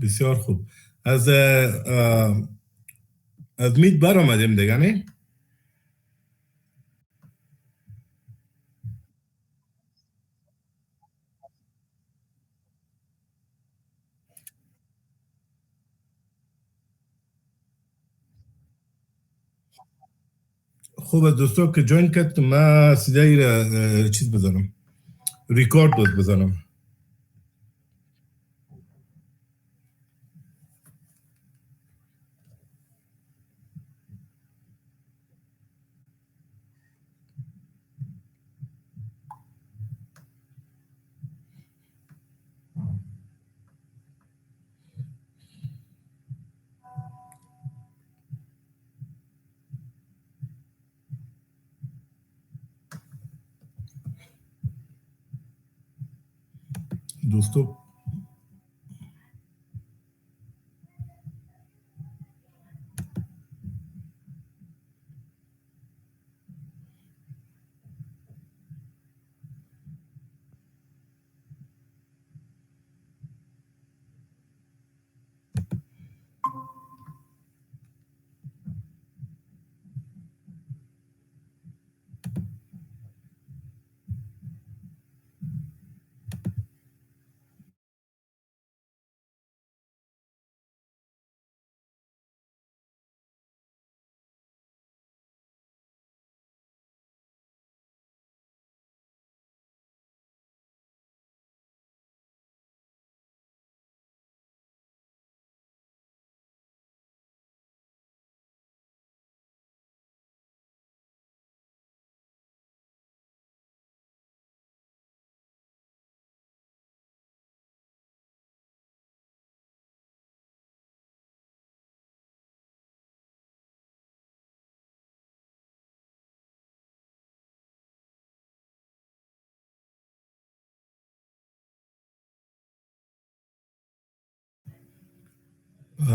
بسیار خوب. از مید بر آمدیم دیگه نه؟ خوب از دوستو که جوین کرد ما سیدای چیز بزنم، ریکورد بزنم. دوستو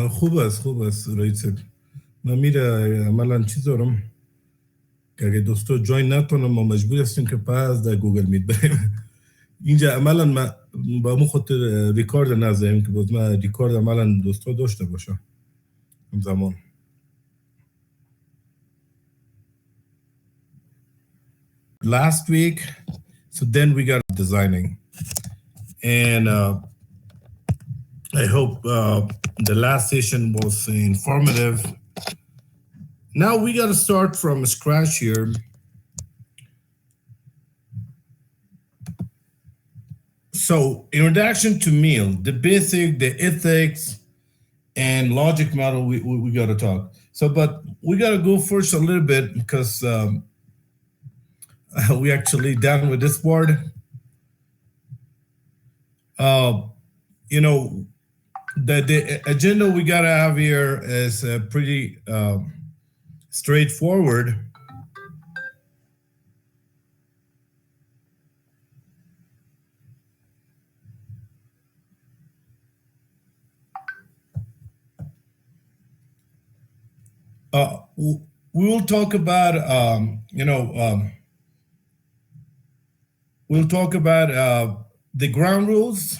خوب است رئیس. من میره عملا چیز دارم که اگه دوستو جوین نکنم ما مجبور هستیم که پس در گوگل میت بریم. اینجا عملا ما با مو خود ریکورد نزدیم که باز ما ریکورد عملا دوستو داشته باشم زمان. Last week, so then we got designing. And I hope the last session was informative. Now we got to start from scratch here. So introduction to meal, the basic, the ethics, and logic model we got to talk. So, but we got to go first a little bit because we actually done with this board. You know, the agenda we got to have here is pretty straightforward. We will talk about, we'll talk about the ground rules,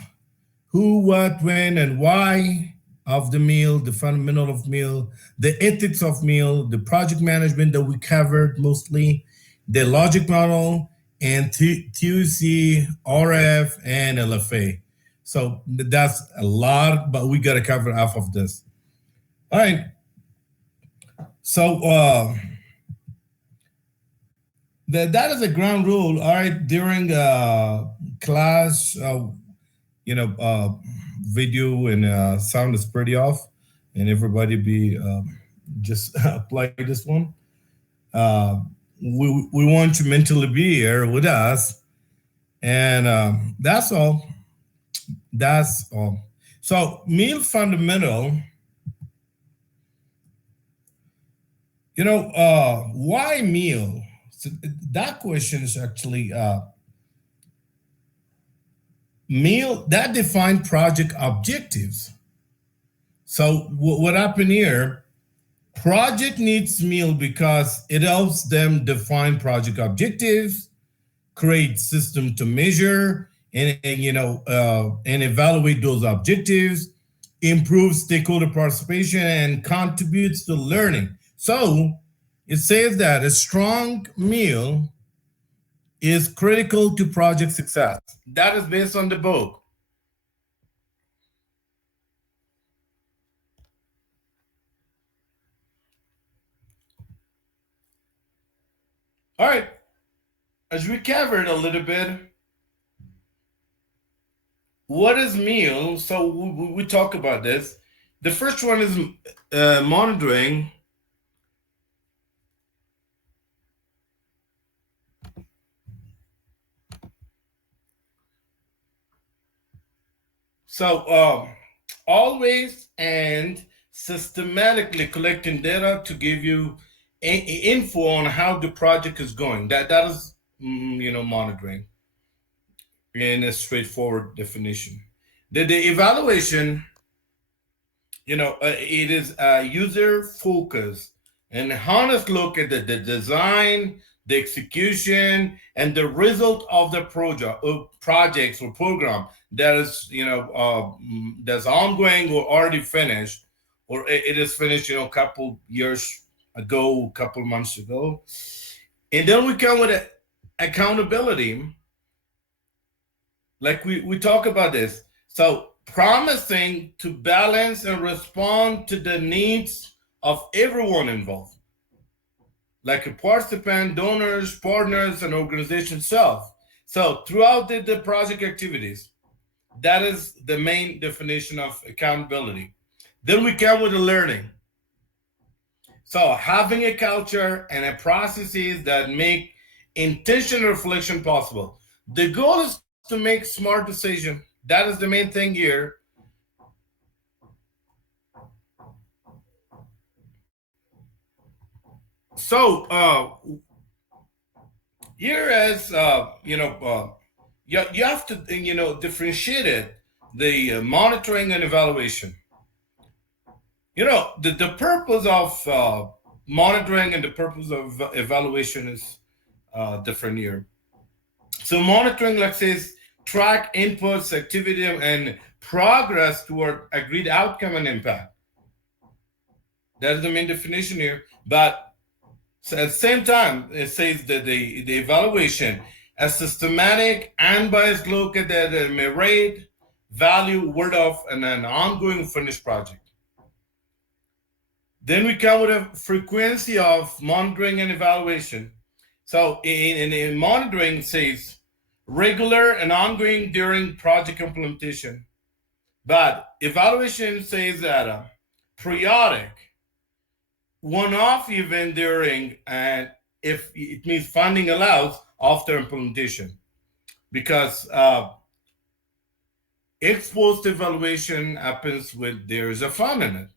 who, what, when, and why of the meal, the fundamental of meal, the ethics of meal, the project management that we covered mostly, the logic model, and TUC, RF, and LFA. So that's a lot, but we got to cover half of this. All right. So that is a ground rule. All right, during class, video and sound is pretty off, and everybody be just apply this one. We want you mentally be here with us, and that's all. That's all. So meal fundamental. Why meal? So that question is actually meal that define project objectives. So what happened here? Project needs meal because it helps them define project objectives, create system to measure, and evaluate those objectives, improves stakeholder participation, and contributes to learning. So it says that a strong meal is critical to project success. That is based on the book. All right, as we covered a little bit, what is meal? So we talk about this. The first one is monitoring. So always and systematically collecting data to give you info on how the project is going. That is monitoring in a straightforward definition. The evaluation, it is user focused and honest look at the design, the execution, and the result of the projects or program that is that's ongoing or already finished, or it is finished a couple years ago, couple months ago. And then we come with accountability, like we talk about this. So promising to balance and respond to the needs of everyone involved, like a participant, donors, partners, and organization itself. So throughout the project activities, that is the main definition of accountability. Then we come with the learning. So having a culture and a processes that make intentional reflection possible. The goal is to make smart decision. That is the main thing here. So here as you have to differentiate it, the monitoring and evaluation. The purpose of monitoring and the purpose of evaluation is different here. So monitoring, like says, track inputs, activity, and progress toward agreed outcome and impact. That's the main definition here. But so at the same time, it says that the evaluation, a systematic, unbiased look at the merit, value, word of, and an ongoing finished project. Then we come with a frequency of monitoring and evaluation. So in monitoring, it says regular and ongoing during project implementation. But evaluation says that periodic, one-off event during, and if it means funding allows, after implementation. Because ex-post evaluation happens with there is a fund in it.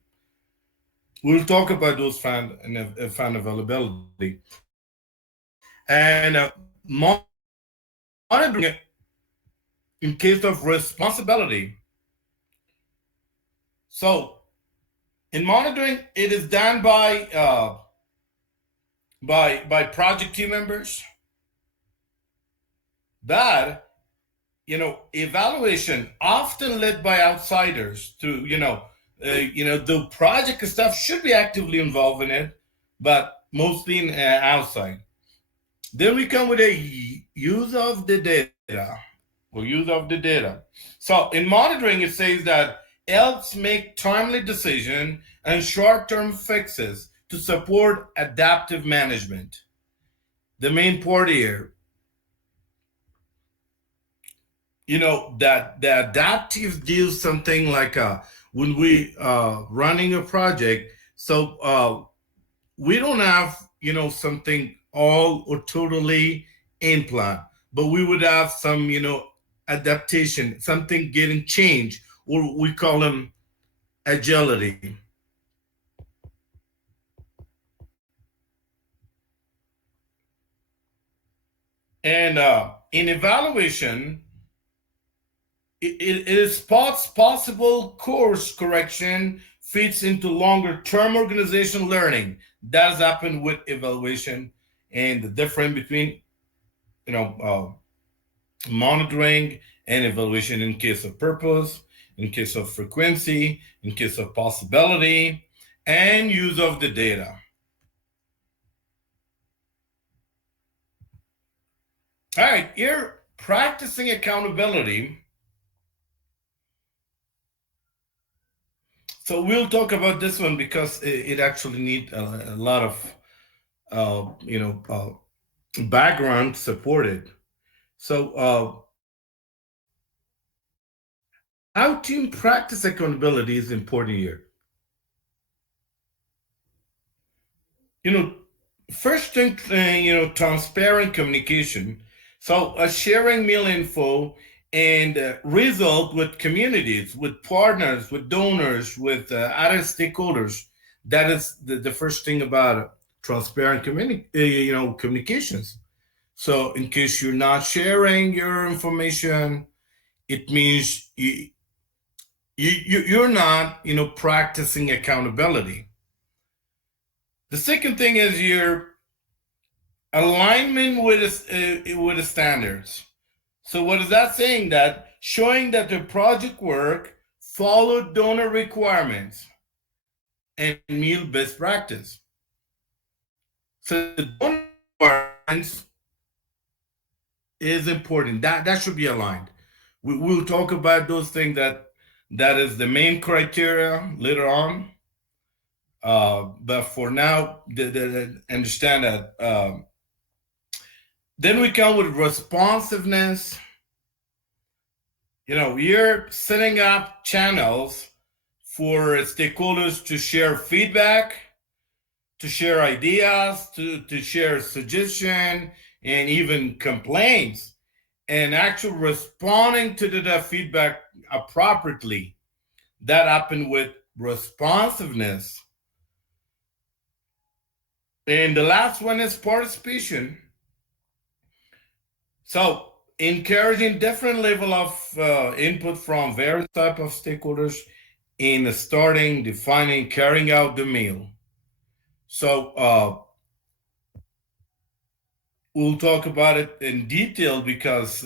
We'll talk about those fund and fund availability. And monitoring in case of responsibility. So in monitoring, it is done by project team members. But evaluation often led by outsiders to the project staff should be actively involved in it, but mostly in outside. Then we come with a use of the data or use of the data. So in monitoring, it says that helps make timely decision and short-term fixes to support adaptive management. The main part here, that the adaptive deals something like when we running a project. So we don't have something all or totally in plan, but we would have some adaptation, something getting changed, or we call them agility. And in evaluation, it is possible course correction fits into longer term organizational learning. That has happened with evaluation, and the difference between monitoring and evaluation in case of purpose. in case of frequency, in case of possibility, and use of the data. All right, here practicing accountability. So we'll talk about this one because it actually needs a lot of background supported. So how to practice accountability is important here. You know, first thing, transparent communication. So sharing meal info and result with communities, with partners, with donors, with other stakeholders. That is the first thing about transparent communications. So in case you're not sharing your information, it means you're not practicing accountability. The second thing is your alignment with the standards. So what is that saying? That showing that the project work followed donor requirements and meal best practice. So the donor requirements is important. That should be aligned. We'll talk about those things that is the main criteria later on. But for now, understand that. Then we come with responsiveness. We're setting up channels for stakeholders to share feedback, to share ideas, to share suggestion, and even complaints, and actually responding to the feedback appropriately. That happened with responsiveness. And the last one is participation. So encouraging different level of input from various type of stakeholders in starting, defining, carrying out the meal. So we'll talk about it in detail because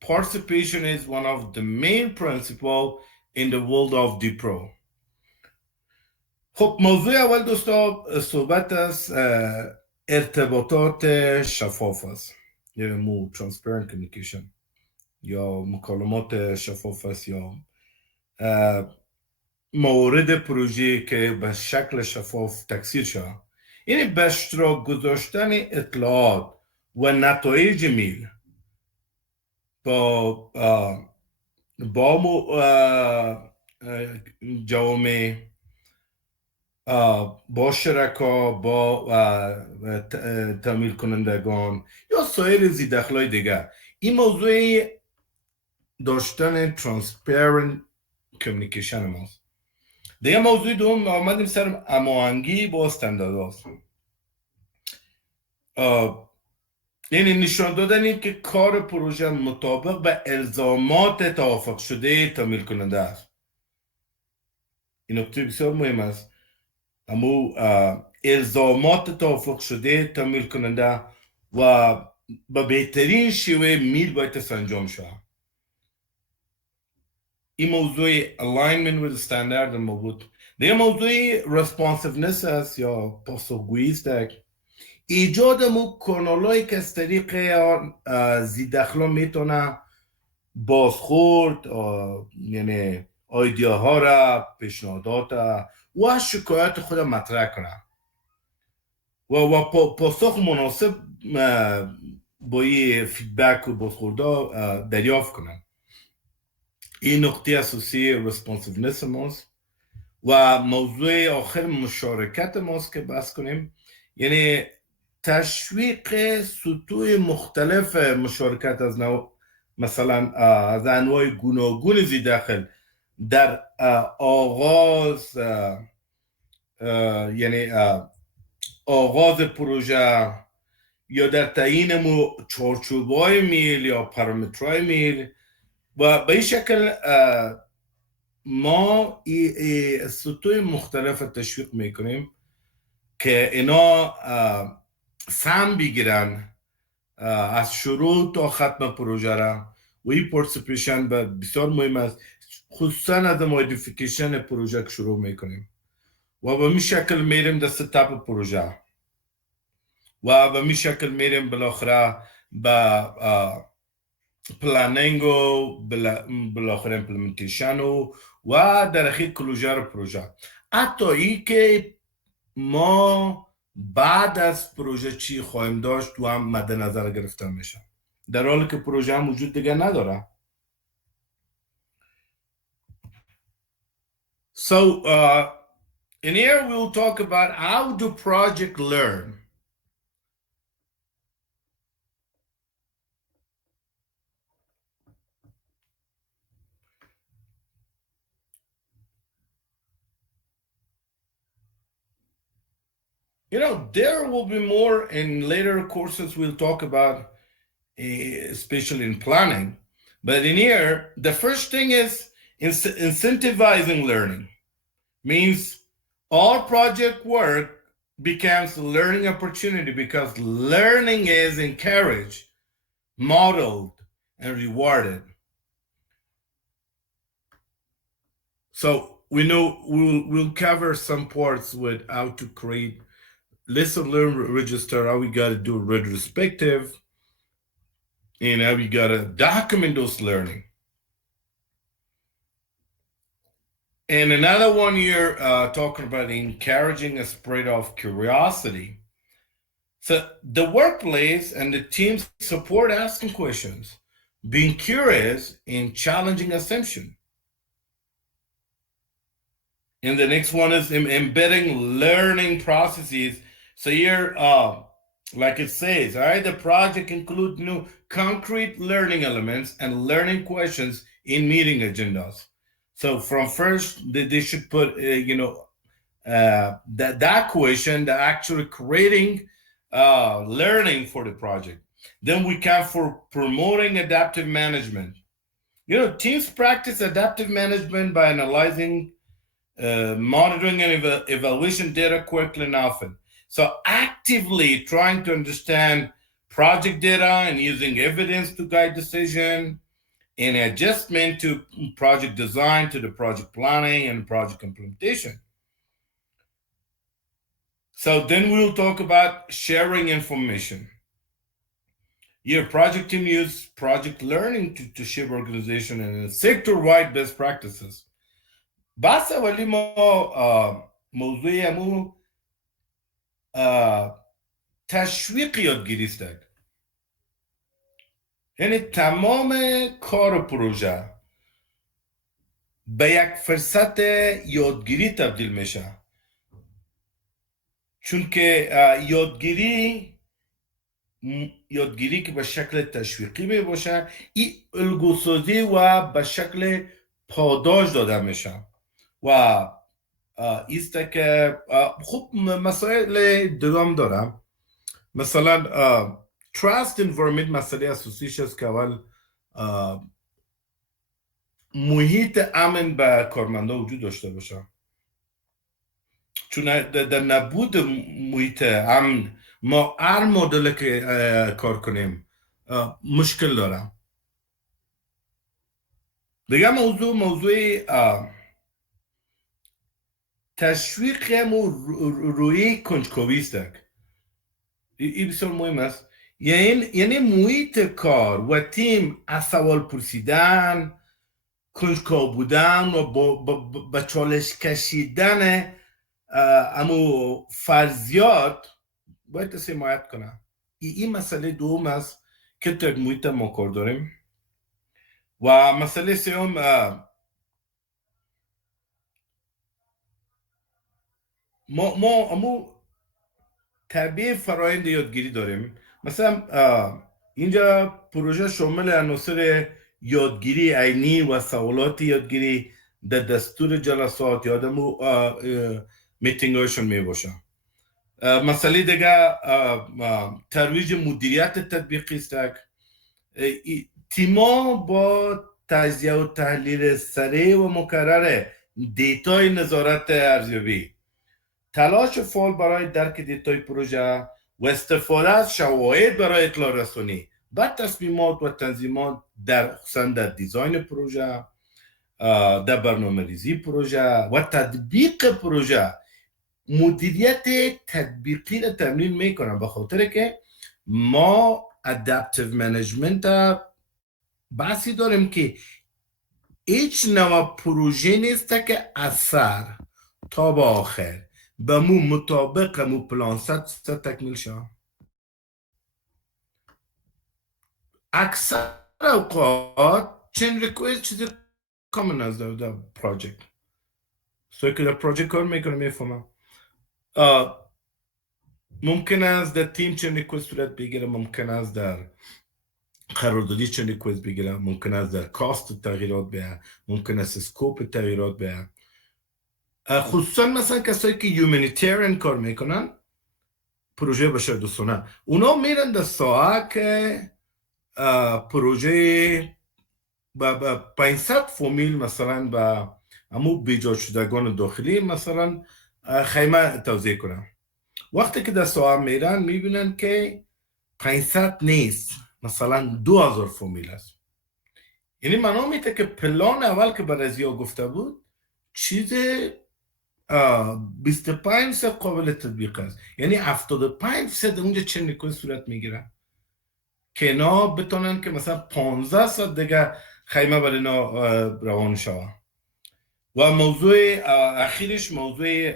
participation is one of the main principles in the world of DPro. خب موضوع اول دوستا صحبت از ارتباطات شفاف است، یعنی transparent communication یا مکالمات شفاف است یا مورد پروژه که به شکل شفاف تکثیر شود. یعنی به اشتراک گذاشتن اطلاعات و نتایج میل با جوامع، با شرکا، با تامین کنندگان یا سایر زیدخلای دیگر. این موضوع داشتن transparent communication ماست. دیگه موضوع دوم آمدیم سر هماهنگی با استانداردهاست. یعنی نشان دادن این که کار پروژه مطابق به الزامات توافق شده تامین کننده است. این نکته بسیار مهم است. اما الزامات توافق شده تامین کننده و به بهترین شیوه میل باید انجام شود. این موضوع alignment with standard موجود. دیگه موضوع responsiveness است یا پاسخگویی است. ایجاد کانالایی که از طریق زیدخلا میتونه بازخورد، یعنی ایدیاها را، پیشنهادات و شکایت خود مطرح کنه و پاسخ مناسب با این فیدبک و بازخوردها دریافت کنن. این نقطه اساسی responsiveness ماست. و موضوع آخر مشارکت ماست که بحث کنیم، یعنی تشویق سطوح مختلف مشارکت از نوع، مثلا از انواع گوناگون زیداخل در آغاز، یعنی آغاز پروژه یا در تعیین چارچوبای میل یا پارامترهای میل. و به این شکل ما سطوح مختلف تشویق میکنیم که اینا سهم بگیرن از شروع تا ختم پروژه را. و این پارتیسیپیشن بسیار مهم است. خصوصا از مودیفیکیشن پروژه شروع میکنیم و به می شکل میریم در ستاپ پروژه و به می شکل میریم بالاخره به پلانینگ و بالاخره امپلیمنتیشن و در اخیر کلوزر پروژه. حتی ای که ما بعد از پروژه چی خواهیم داشت و هم مد نظر گرفته میشه، در حالی که پروژه هم وجود دیگه نداره. So in here we'll talk about how do project learn. You know, there will be more in later courses we'll talk about, especially in planning. But in here, the first thing is incentivizing learning. Means all project work becomes a learning opportunity because learning is encouraged, modeled, and rewarded. So we know we'll cover some parts with how to create lesson learn register, how we got to do retrospective, and how we got to document those learning. And another one here talking about encouraging a spread of curiosity. So the workplace and the teams support asking questions, being curious, and challenging assumption. And the next one is embedding learning processes. So here, like it says, all right, the project includes new concrete learning elements and learning questions in meeting agendas. So from first, they should put, that question, the actually creating learning for the project. Then we come for promoting adaptive management. You know, teams practice adaptive management by analyzing, monitoring, and evaluation data quickly and often. So actively trying to understand project data and using evidence to guide decision, and adjustment to project design, to the project planning and project implementation. So then we'll talk about sharing information. Your project team use project learning to share organization and sector-wide best practices. بس اولی ما موضوع همون تشویق یادگیری است. یعنی تمام کار پروژه به یک فرصت یادگیری تبدیل میشه، چون که یادگیری که به شکل تشویقی می باشه، این الگوسازی و به شکل پاداش داده میشه و ایست که خوب مسائل دیگه دارم. مثلا trust environment مسئله اساسیش است که اول محیط امن به کارمندا وجود داشته باشه، چون در نبود محیط امن ما هر مدل که کار کنیم مشکل دارم. دیگه موضوع تشویق روی کنجکاوی است. این بسیار مهم است. یعنی محیط کار و تیم از سوال پرسیدن، کنجکاو بودن و با چالش کشیدن امو فرضیات باید حمایت کنه. این مسئله دوم است که در محیط ما کار داریم. و مسئله سوم ما امو طبیع فرایند یادگیری داریم. مثلا اینجا پروژه شامل عناصر یادگیری عینی و سوالات یادگیری در دستور جلسات یادمو میتینگ هایشون می باشه. مسئله دیگه ترویج مدیریت تطبیقی است. تیما با تجزیه و تحلیل سریع و مکرر دیتای نظارت ارزیابی، تلاش فعال برای درک دیتای پروژه و استفاده از شواهد برای اطلاع رسانی و تصمیمات و تنظیمات در خصوصا در دیزاین پروژه، در برنامه ریزی پروژه و تطبیق پروژه مدیریت تطبیقی را تمرین میکنم، به خاطر که ما ادپتیو منیجمنت بحثی داریم که هیچ نوع پروژه نیست که اثر تا به آخر به مو مطابق مو پلان ست تکمیل شد. اکثر اوقات چین ریکویست چیزی کامن از در پروژکت سوی که در پروژکت کار میکنه میفهمم. ممکن است در تیم چین ریکویست صورت بگیره، ممکن است در قراردادی چین ریکویست بگیره، ممکن است در کاست تغییرات بیه، ممکن است اسکوپ تغییرات بیه. خصوصا مثلا کسایی که یومانیتریان کار میکنن، پروژه بشر دوستانه، اونا میرن در ساعه که پروژه با 500 فامیل مثلا با امو بیجا شدگان داخلی مثلا خیمه توزیع کنن. وقتی که در ساعه میرن میبینن که 500 نیست، مثلا 2000 فامیل است. یعنی معنا میده که پلان اول که بر ازیا گفته بود چیز 25% قابل تطبیق است، یعنی 75% اونجا چه نیکوی صورت میگیره که اینا بتونن که مثلا 15 ساعت دیگه خیمه برای اینا روان شوه. و موضوع اخیرش موضوع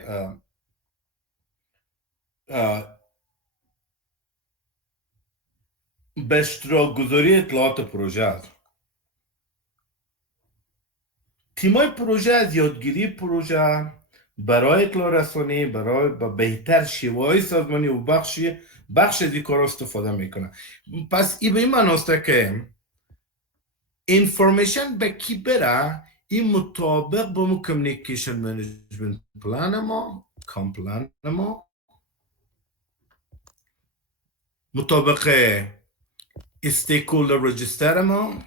به اشتراک گذاری اطلاعات پروژه است. تیمای پروژه از یادگیری پروژه برای اطلاع رسانی، برای بهتر شیوه سازمانی و بخش از این کار استفاده میکنه. پس این به این معناسته که انفورمیشن به کی بره، این مطابق با مو کمیونیکیشن منیجمنت پلان ما، کامپلان ما، مطابق استیکولر رجستر ما،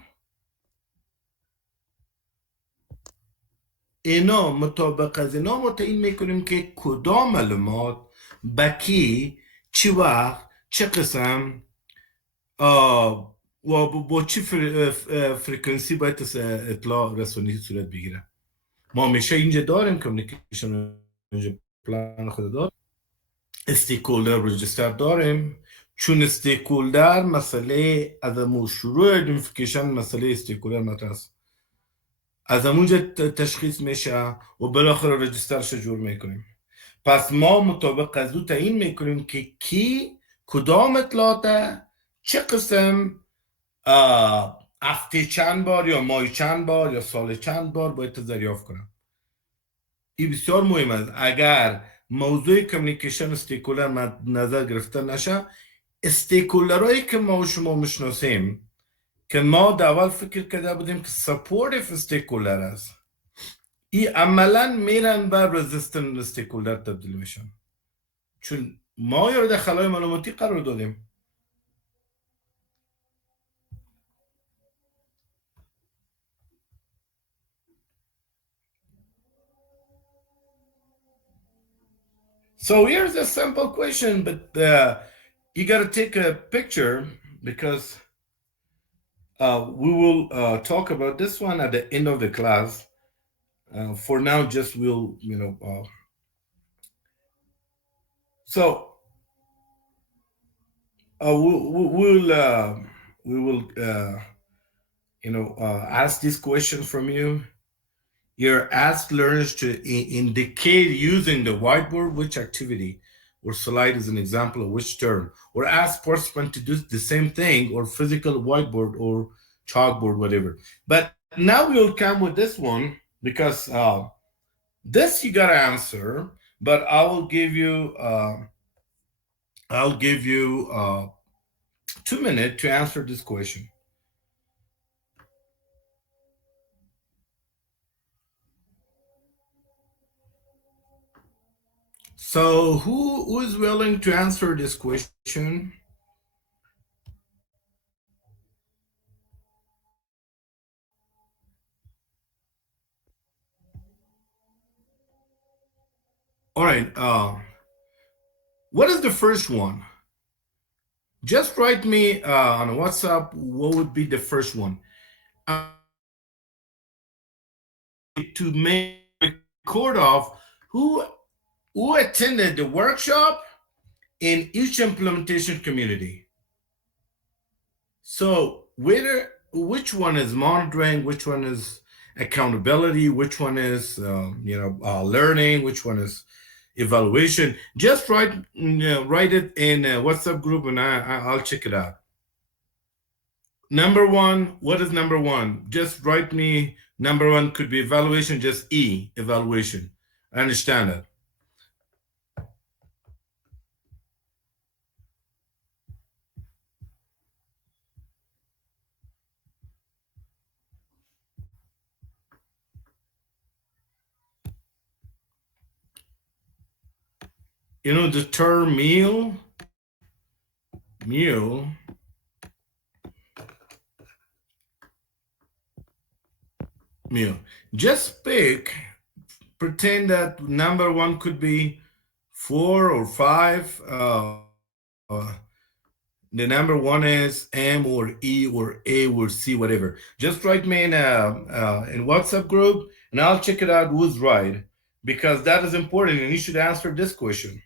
اینا مطابق از اینا ما تعیین میکنیم که کدام معلومات به کی، چی وقت، چه قسم و با چی فرکانسی باید اطلاع رسانی صورت بگیره. ما همیشه اینجا داریم کمیونیکیشن پلان خود داریم، استیکولر رجستر داریم، چون استیکولر مسئله از شروع ایدنتیفیکیشن مسئله استیکولر مطرح است، از اونجا تشخیص میشه و بالاخره رجسترش جور میکنیم. پس ما مطابق از دو تعیین میکنیم که کی کدام اطلاعات چه قسم هفته چند بار یا ماه چند بار یا سال چند بار باید دریافت کنم. این بسیار مهم است. اگر موضوع کمیونیکیشن استیکولر مد نظر گرفته نشه، استیکولرهایی که ما و شما میشناسیم که ما در اول فکر کرده بودیم که سپورتیو استیکولر است، این عملا میرن به رزیستنت استیکولر تبدیل میشن، چون ما یا در خلای معلوماتی قرار دادیم. So here's a simple question, but you got to take a picture because we will talk about this one at the end of the class. For now, just we'll, so we will ask this question from you. You're asked learners to indicate using the whiteboard which activity or slide is an example of which term, or ask participants to do the same thing, or physical whiteboard or chalkboard, whatever. But now we'll come with this one because this you gotta answer, but I will give you 2 minutes to answer this question. So who is willing to answer this question? All right. What is the first one? Just write me on WhatsApp what would be the first one. to make a record of who attended the workshop in each implementation community. So whether which one is monitoring, which one is accountability, which one is learning, which one is evaluation. Just write it in a WhatsApp group, and I'll check it out. Number one, what is number one? Just write me number one could be evaluation, just E, evaluation. I understand that. You know, the term meal, just pick, pretend that number one could be 4 or 5. The number one is M or E or A or C, whatever. Just write me in WhatsApp group, and I'll check it out who's right, because that is important, and you should answer this question.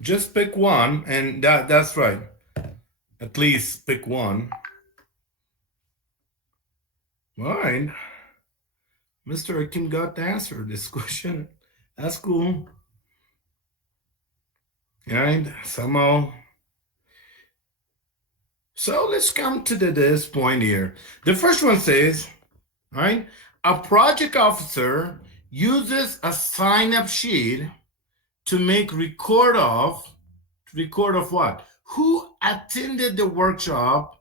Just pick one, and that's right. At least pick one. All right. Mr. Akim got to answer this question. That's cool. All right, somehow. So let's come to this point here. The first one says, all right, a project officer uses a sign-up sheet to make record of what? Who attended the workshop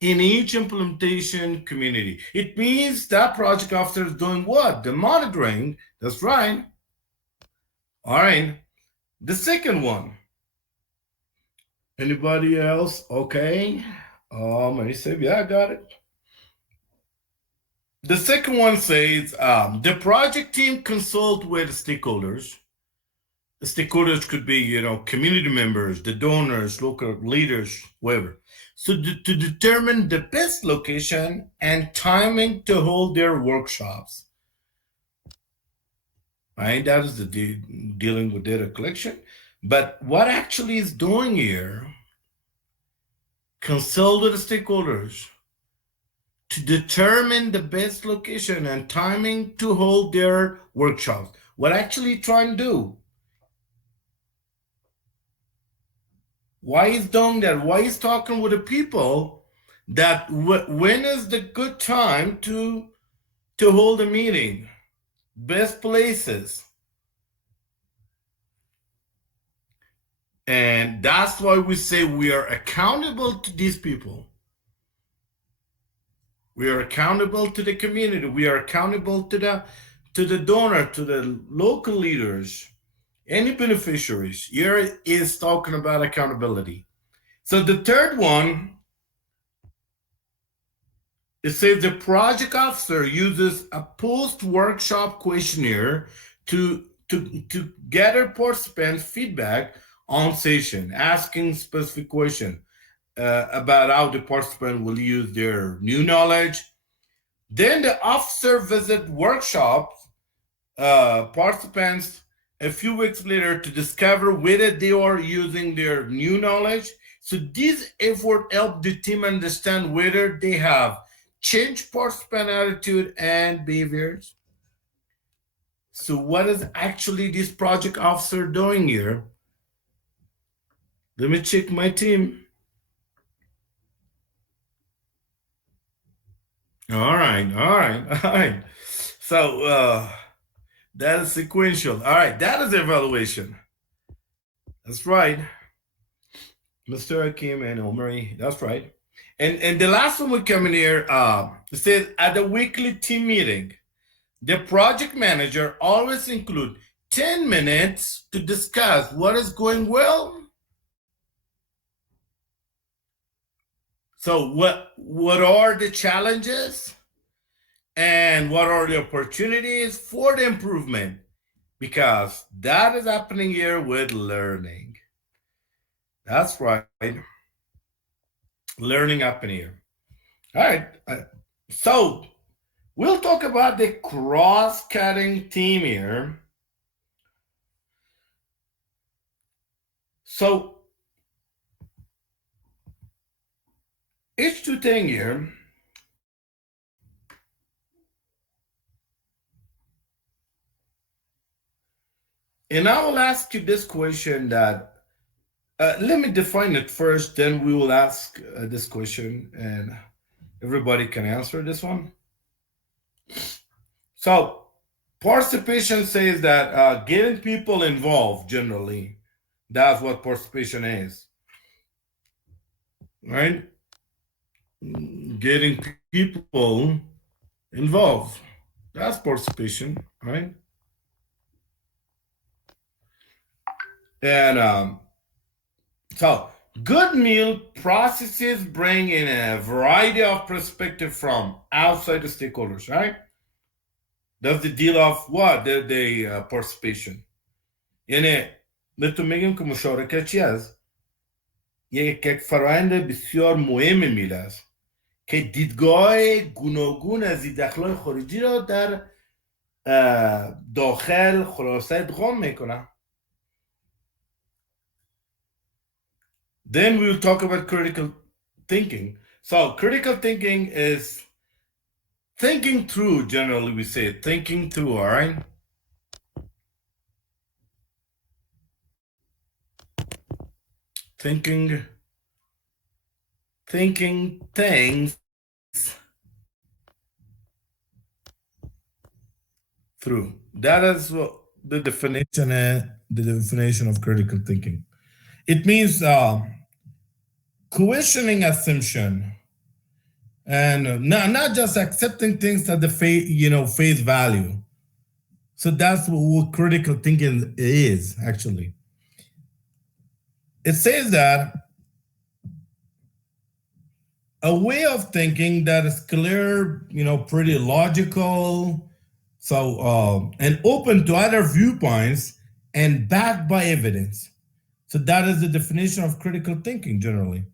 in each implementation community. It means that project officer is doing what? The monitoring. That's right. All right. The second one. Anybody else? Okay. Marisol, yeah, I got it. The second one says the project team consult with stakeholders. The stakeholders could be, community members, the donors, local leaders, whoever. So to determine the best location and timing to hold their workshops. Right? That is the dealing with data collection. But what actually is doing here, consult with the stakeholders to determine the best location and timing to hold their workshops. What actually trying to do? Why is doing that? Why is talking with the people that when is the good time to hold a meeting? Best places. And that's why we say we are accountable to these people. We are accountable to the community. We are accountable to the donor, to the local leaders, any beneficiaries. Here is talking about accountability. So the third one, it says the project officer uses a post-workshop questionnaire to gather participants' feedback on session, asking specific questions about how the participant will use their new knowledge. Then the officer visit workshops participants a few weeks later to discover whether they are using their new knowledge. So this effort helps the team understand whether they have changed participant attitude and behaviors. So what is actually this project officer doing here? Let me check my team. All right. So that is sequential. All right, that is evaluation. That's right. Mr. Akim and Omari, that's right. And the last one we come in here, it says at the weekly team meeting, the project manager always include 10 minutes to discuss what is going well. So what are the challenges? and what are the opportunities for the improvement, because that is happening here with learning. That's right. Learning happening here. All right. So we'll talk about the cross-cutting theme here. So each two thing here, and I will ask you this question that, let me define it first, then we will ask this question and everybody can answer this one. So participation says that getting people involved generally, that's what participation is, right? Getting people involved, that's participation, right? And so good meal processes bring in a variety of perspective from outside the stakeholders, right? That's the deal of what the participation. یعنی بهتون میگیم که مشارکت چی است؟ یک فرآیند بسیار مهم میل است که دیدگاه گوناگون از دیدخلای خارجی را در داخل خلاصه ادغام میکنه. Then we'll talk about critical thinking. So critical thinking is thinking through, generally we say thinking through, all right? Thinking things through. That is what the definition of critical thinking. It means questioning assumption and not just accepting things at the face value. So that's what critical thinking is actually. It says that a way of thinking that is clear, pretty logical, so and open to other viewpoints and backed by evidence. So that is the definition of critical thinking generally.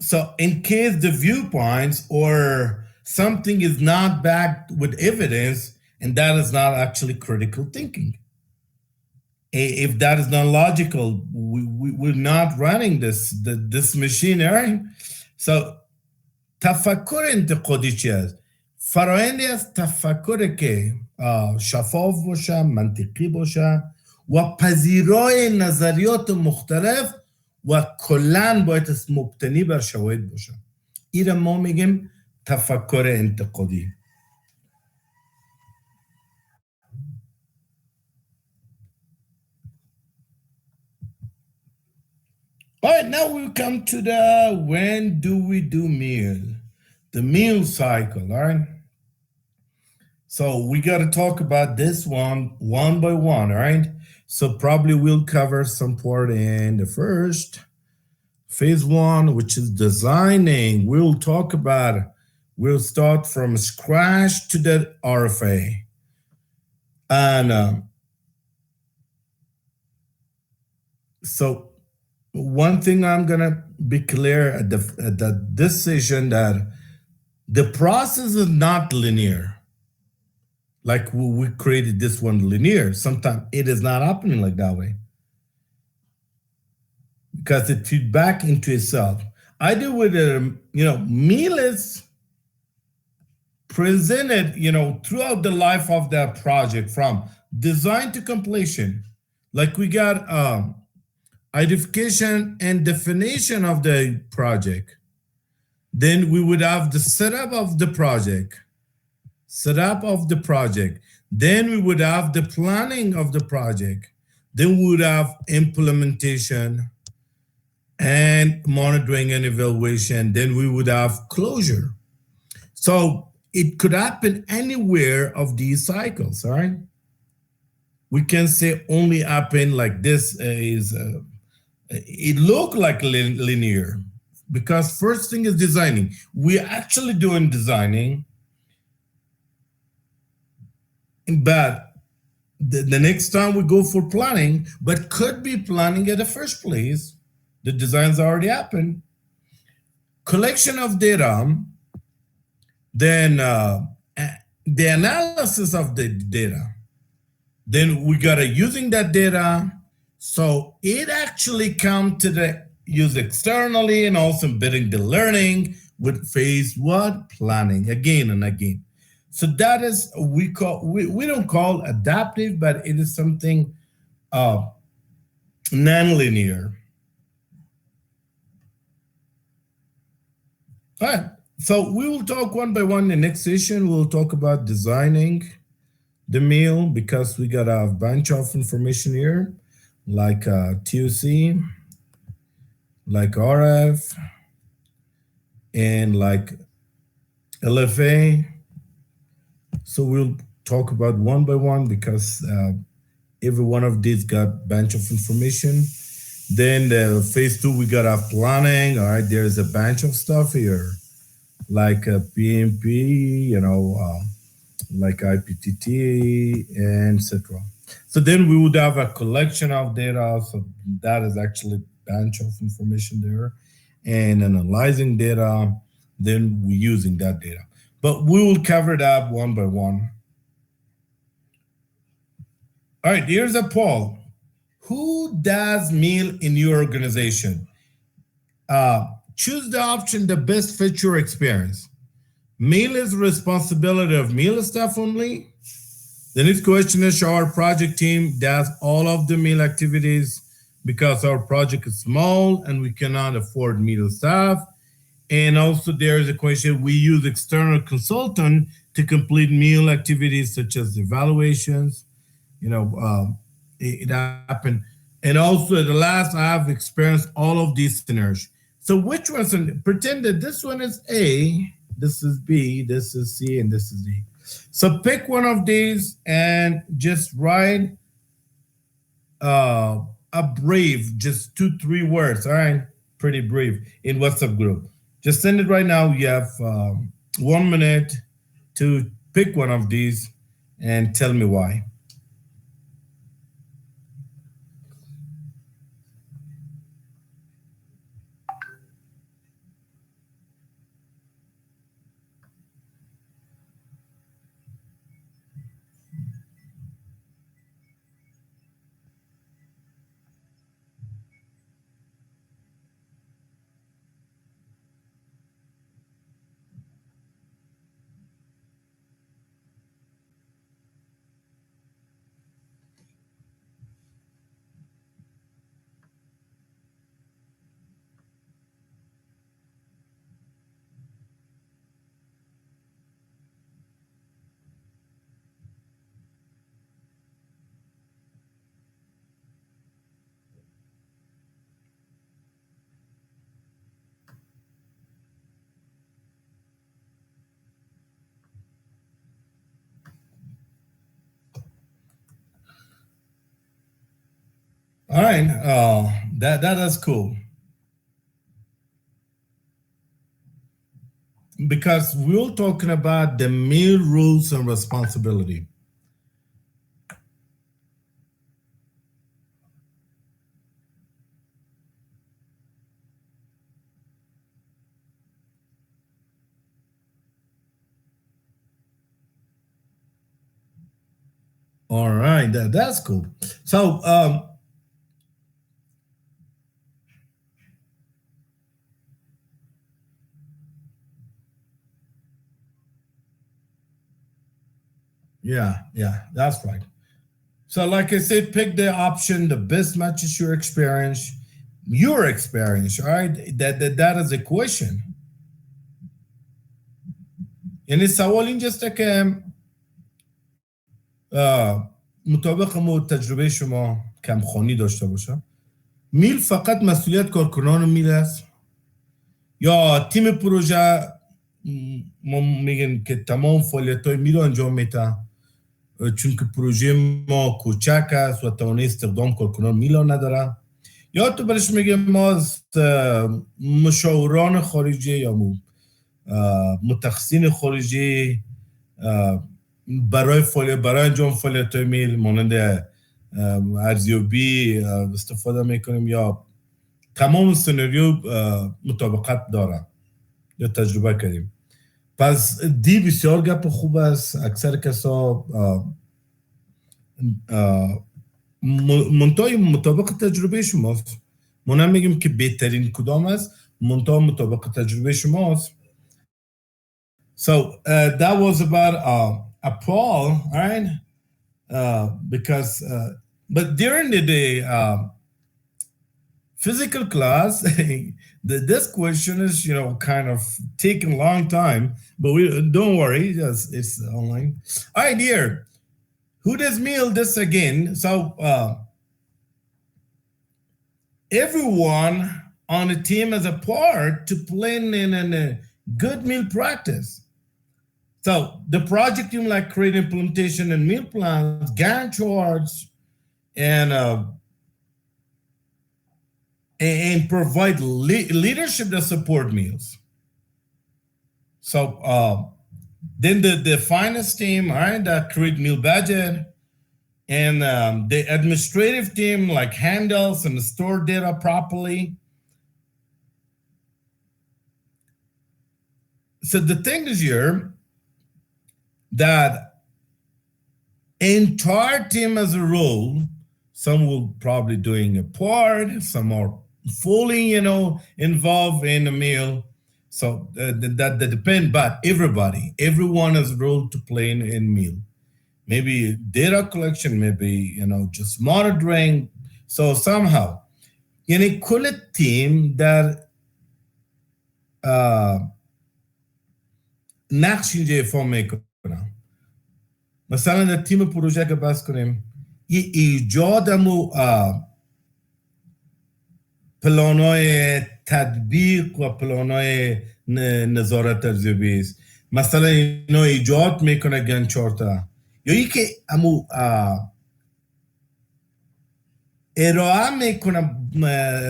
So in case the viewpoints or something is not backed with evidence, and that is not actually critical thinking. If that is not logical, we're not running this machine, right? So تفکر انتقادی چی است؟ فرآیندی از تفکر که شفاف باشه، منطقی باشه و پذیرای نظریات مختلف و کلاً باید مبتنی بر شواهد باشه. این را ما میگیم تفکر انتقادی. All right, now we come to the when do we do meal? The meal cycle, all right? So we got to talk about this one by one, all right? So probably we'll cover some part in the first phase one, which is designing. We'll talk about, we'll start from scratch to the RFA. And so one thing I'm gonna be clear at this session that the process is not linear. Like we created this one linear. Sometimes it is not happening like that way because it feeds back into itself. I do with meal is presented, throughout the life of that project from design to completion. Like we got identification and definition of the project. Then we would have the setup of the project. Then we would have the planning of the project. Then we would have implementation and monitoring and evaluation. Then we would have closure. So it could happen anywhere of these cycles, all right? We can say only happen like this is, it look like linear, because first thing is designing. We're actually doing designing, but the next time we go for planning, but could be planning at the first place. The designs already happened. Collection of data, then the analysis of the data. Then we gotta using that data, so it actually come to the use externally and also embedding the learning with phase one planning again and again. So that is we don't call adaptive, but it is something nonlinear. All right. So we will talk one by one. In the next session, we'll talk about designing the meal because we got a bunch of information here, like TOC, like RF, and like LFA. So we'll talk about one by one because every one of these got a bunch of information. Then the phase two, we got our planning. All right, there's a bunch of stuff here, like a PMP, like IPTT, and etc. So then we would have a collection of data. So that is actually a bunch of information there, and analyzing data. Then we're using that data. But we will cover that one by one. All right, here's a poll. Who does meal in your organization? Choose the option that best fits your experience. Meal is responsibility of meal staff only. The next question is, our project team does all of the meal activities because our project is small and we cannot afford meal staff. And also there is a question, we use external consultant to complete meal activities such as evaluations. It happened. And also at the last, I have experienced all of these scenarios. So which one's pretend that this one is A, this is B, this is C, and this is D. So pick one of these and just write a brief, just 2-3 words, all right? Pretty brief in WhatsApp group. Just send it right now. You have 1 minute to pick one of these and tell me why. All right, that is cool. Because we're talking about the meal rules and responsibility. All right, that's cool. So yeah, that's right. So like I said, pick the option that best matches your experience, all right? That is a question. يعني السؤال اینجاست که مطابق تجربه شما کمخوانی داشته باشم، میل فقط مسئولیت کارکنان میل است یا تیم پروژه ما میگن که تمام فعالیت های میل رو انجام میده، چون که پروژه ما کوچک است و توانایی استخدام کارکنان میل نداره، یا تو برش میگه ما از مشاوران خارجی یا متخصصین خارجی برای انجام فعالیت میل مانند ارزیابی استفاده میکنیم یا تمام سناریو مطابقت دارن یا تجربه کردیم. پس دی بسیار گپ خوب است. اکثر کسا منتهای مطابق تجربه شماست. ما نمیگیم که بهترین کدام است، منتها مطابق تجربه شماست. So that was about a poll, right? But during the physical class, this question is, kind of taking a long time, but don't worry, it's online. All right, here, who does meal this again? So everyone on the team has a part to play in a good meal practice. So the project team like create implementation and meal plans, Gantt charts, and provide leadership that support meals. So then the finance team, all right, that create meal budget, and the administrative team like handles and store data properly. So the thing is here that entire team as a role, some will probably doing a part, some are fully, involved in a meal. So that depend, but everyone has a role to play in meal. Maybe data collection, maybe, just monitoring. So somehow, كل team در نقش اینجا ایفا میکنم. مثلا در تیم پروژه که بس کنیم، یه ایجادم و پلانای تطبیق و پلانای نظارت ارزیابی است. مثلا اینا ایجاد میکنه گن چارتا، یا یکی امو ارائه میکنه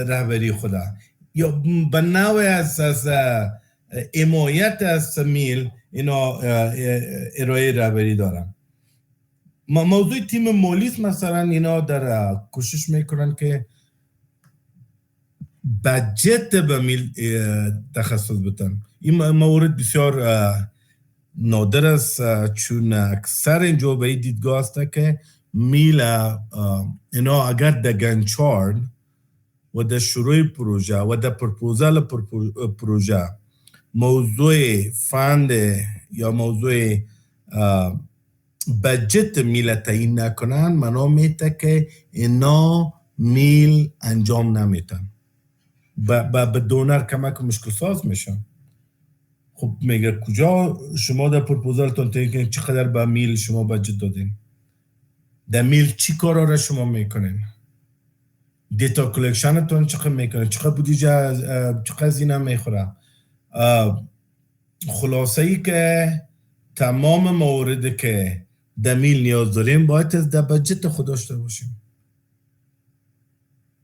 رهبری خدا، یا به نوع از حمایت از میل اینا ارائه رهبری دارن. موضوع تیم مولیس مثلا اینا در کوشش میکنن که بجت به میل تخصص بتن. این مورد بسیار نادر است، چون اکثر اینجا به این دیدگاه است که میل اینا اگر در گنت چارت و در شروع پروژه و در پروپوزال پروژه موضوع فند یا موضوع بجت میل تعیین نکنن، منو میته که اینا میل انجام نمیتن، به دونر کمک و مشکل ساز میشن. خب میگه کجا شما در پروپوزالتون تعیین کنید چقدر به میل شما بجت دادین، در میل چی کارا را شما میکنین، دیتا کلکشنتون چقدر میکنین، چقدر بودیجه، چقدر زینه میخوره. خلاصه ای که تمام موارد که در میل نیاز داریم باید از در بجت خود داشته باشیم.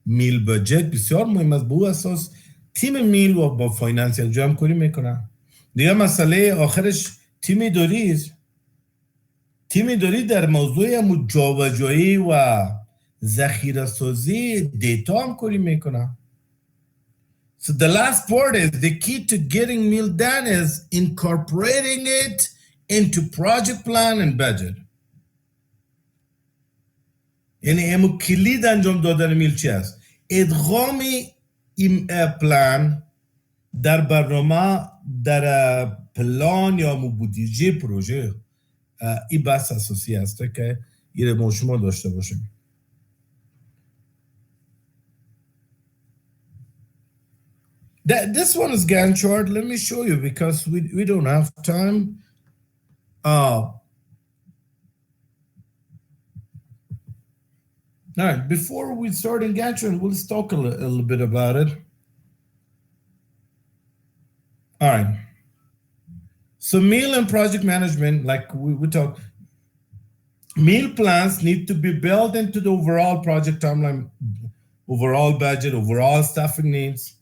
میل بجت بسیار مهم است. به او اساس تیم میل و با فایننس جمع کنی میکنن. دیگه مسئله آخرش تیم داری در موضوع جابجایی و ذخیره سازی دیتا هم کاری میکنن. So the last part is the key to getting meal done is incorporating it into project plan and budget. یعنی امو کلید انجام دادن میل چی است؟ ادغام این پلان در برنامه، در پلان یا بودجه پروژه. این بحث اساسی است که این ما شما داشته باشیم. This one is Gantt chart. Let me show you because we don't have time. All right, before we start in Gantt chart, we'll talk a little bit about it. All right. So meal and project management, like we talked, meal plans need to be built into the overall project timeline overall budget, overall staffing needs.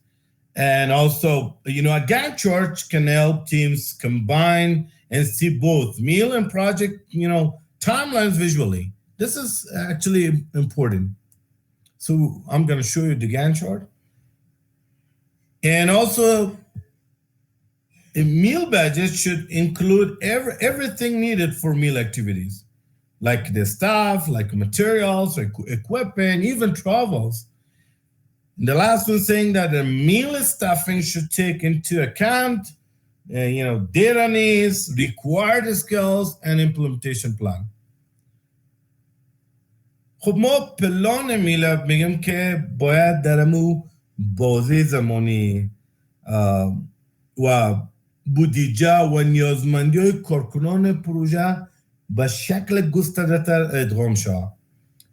And also, a Gantt chart can help teams combine and see both meal and project, timelines visually. This is actually important. So I'm going to show you the Gantt chart. And also, a meal budget should include everything needed for meal activities, like the staff, like materials, like equipment, even travels. And the last one saying that the meal staffing should take into account, data needs, required skills, and implementation plan. خب ما پلان میلاد میگم که باید درمو بازه زمانی و بودجه و نیازمندی های کارکنان پروژه به شکل گسترده تر ادغام شد.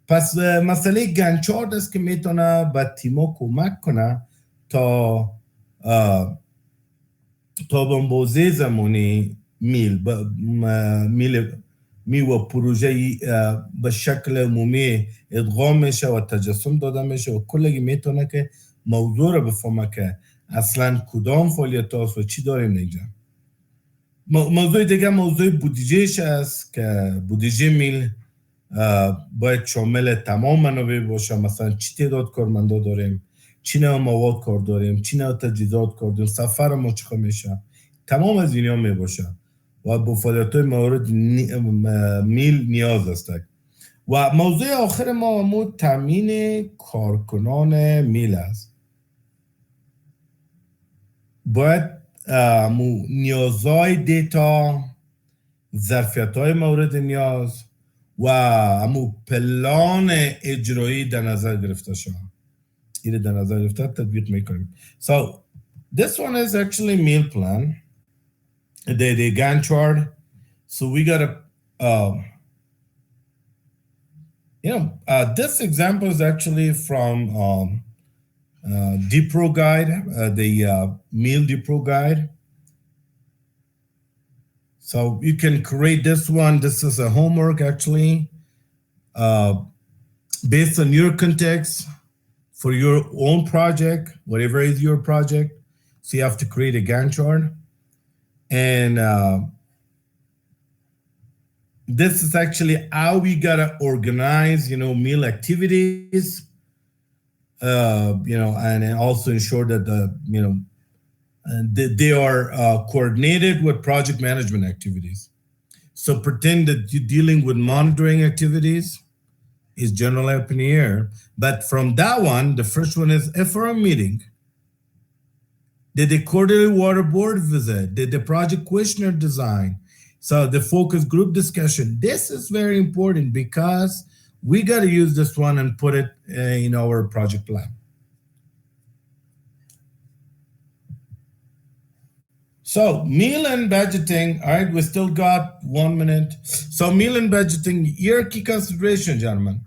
پس مسئله گنت چارت است که میتونه به تیما کمک کنه تا به بازه زمانی می و پروژه به شکل عمومی ادغام میشه و تجسم داده میشه و کلگی میتونه که موضوع رو بفهمه که اصلا کدام فعالیت هاست و چی داریم اینجا. موضوع دیگه موضوع بودجهش است که بودجه میل باید شامل تمام منابع باشه. مثلا چی تعداد کارمندا داریم، چی نوع مواد کار داریم، چی نوع تجهیزات کار داریم، سفر ما چقدر میشه، تمام از اینها می باشه و به فعالیت‌های مورد میل نیاز است. و موضوع آخر ما تامین کارکنان میل است. باید نیازهای دیتا، ظرفیت‌های مورد نیاز و پلان اجرایی در نظر گرفته شود. این در نظر گرفته تطبیق میکنیم. So this one is actually meal plan. The Gantt chart. So we got this example is actually from DPro guide, the meal DPro guide. So you can create this one. This is a homework actually, based on your context for your own project, whatever is your project. So you have to create a Gantt chart. And this is actually how we gotta organize, meal activities, and also ensure that they are coordinated with project management activities. So pretend that you're dealing with monitoring activities is generally up in the air. But from that one, the first one is FRM meeting. Did the quarterly water board visit? Did the project questionnaire design? So the focus group discussion. This is very important because we got to use this one and put it in our project plan. So meal and budgeting, all right, we still got 1 minute. So meal and budgeting, your key consideration, gentlemen.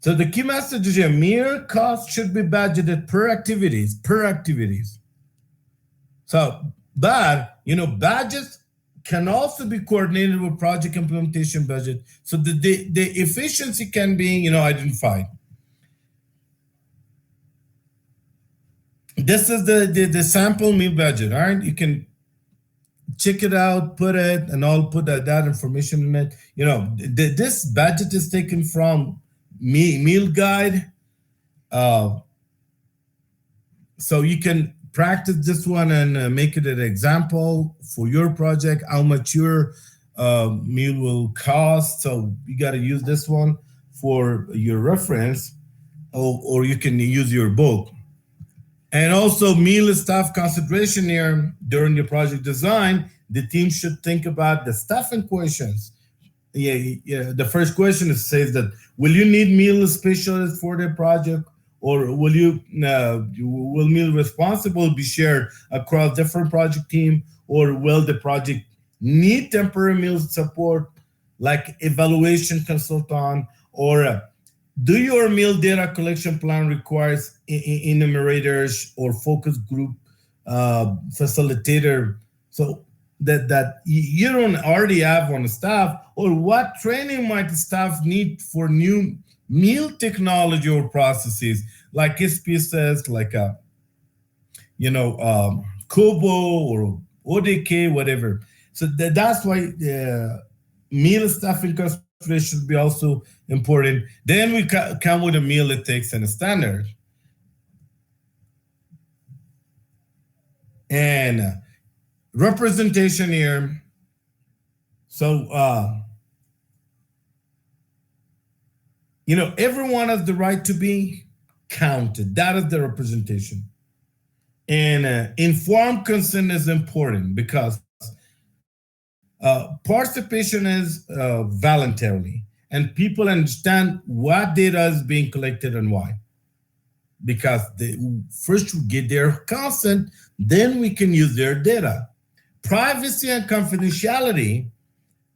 So the key message is here, meal cost should be budgeted per activities. So, but, budgets can also be coordinated with project implementation budget. So the efficiency can be, identified. This is the sample meal budget, all right? You can check it out, put it, and I'll put that information in it. This budget is taken from meal guide. So you can practice this one and make it an example for your project, how much your meal will cost. So you got to use this one for your reference, or you can use your book. And also meal staff consideration here during the project design, the team should think about the staffing questions. Yeah. The first question says that, will you need meal specialists for the project? Or will meal responsible be shared across different project team? Or will the project need temporary meal support like evaluation consultant? Or do your meal data collection plan requires enumerators or focus group facilitator? So that you don't already have on the staff, or what training might the staff need for new meal technology or processes like SPSS, like Kobo or ODK, whatever. So that's why meal stuffing consideration should be also important. Then we come with a meal ethics and a standard. And representation here. So, everyone has the right to be counted. That is the representation. And informed consent is important because participation is voluntarily, and people understand what data is being collected and why. Because they first we get their consent, then we can use their data. Privacy and confidentiality.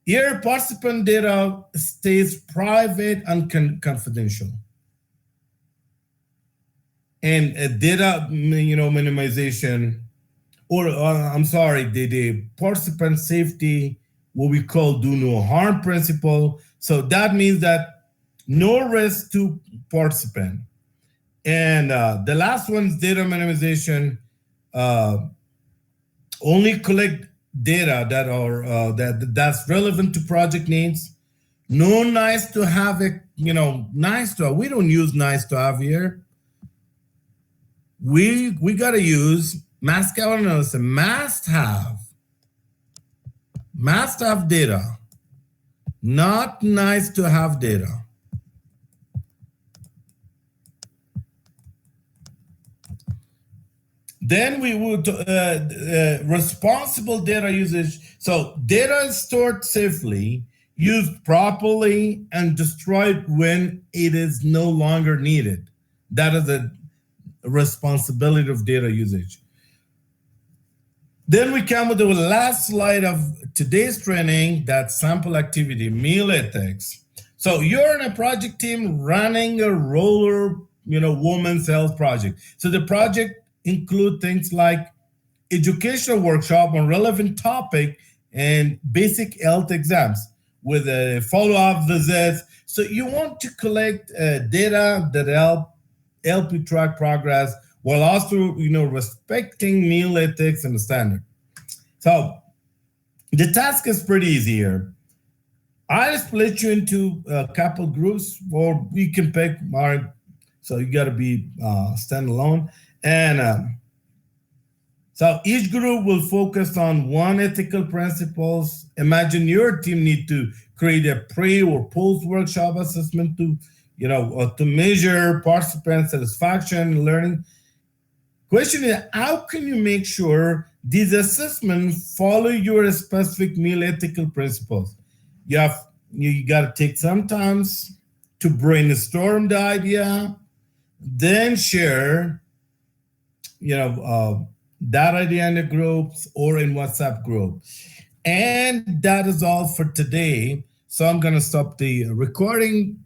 Here, participant data stays private and confidential. And data, minimization, or I'm sorry, the participant safety, what we call do no harm principle. So that means that no risk to participant. And the last one is data minimization. Only collect data that are that's relevant to project needs. No nice to have it, nice to have. We don't use nice to have here. We gotta use Mascal analysis, must have data, not nice to have data. Then we would responsible data usage. So data is stored safely, used properly, and destroyed when it is no longer needed. That is the responsibility of data usage. Then we come with the last slide of today's training, that sample activity, meal ethics. So you're in a project team running a roller, women's health project. So the project include things like educational workshop on relevant topic and basic health exams with a follow-up visits. So you want to collect data that help you track progress while also respecting meal ethics and the standard. So the task is pretty easy here. I'll split you into a couple groups, or you can pick. So you got to be standalone. And so each group will focus on one ethical principles. Imagine your team need to create a pre or post workshop assessment to, to measure participant satisfaction and learning. Question is, how can you make sure these assessments follow your specific meal ethical principles? You got to take some time to brainstorm the idea, then share that idea in the groups or in WhatsApp group. And that is all for today. So I'm going to stop the recording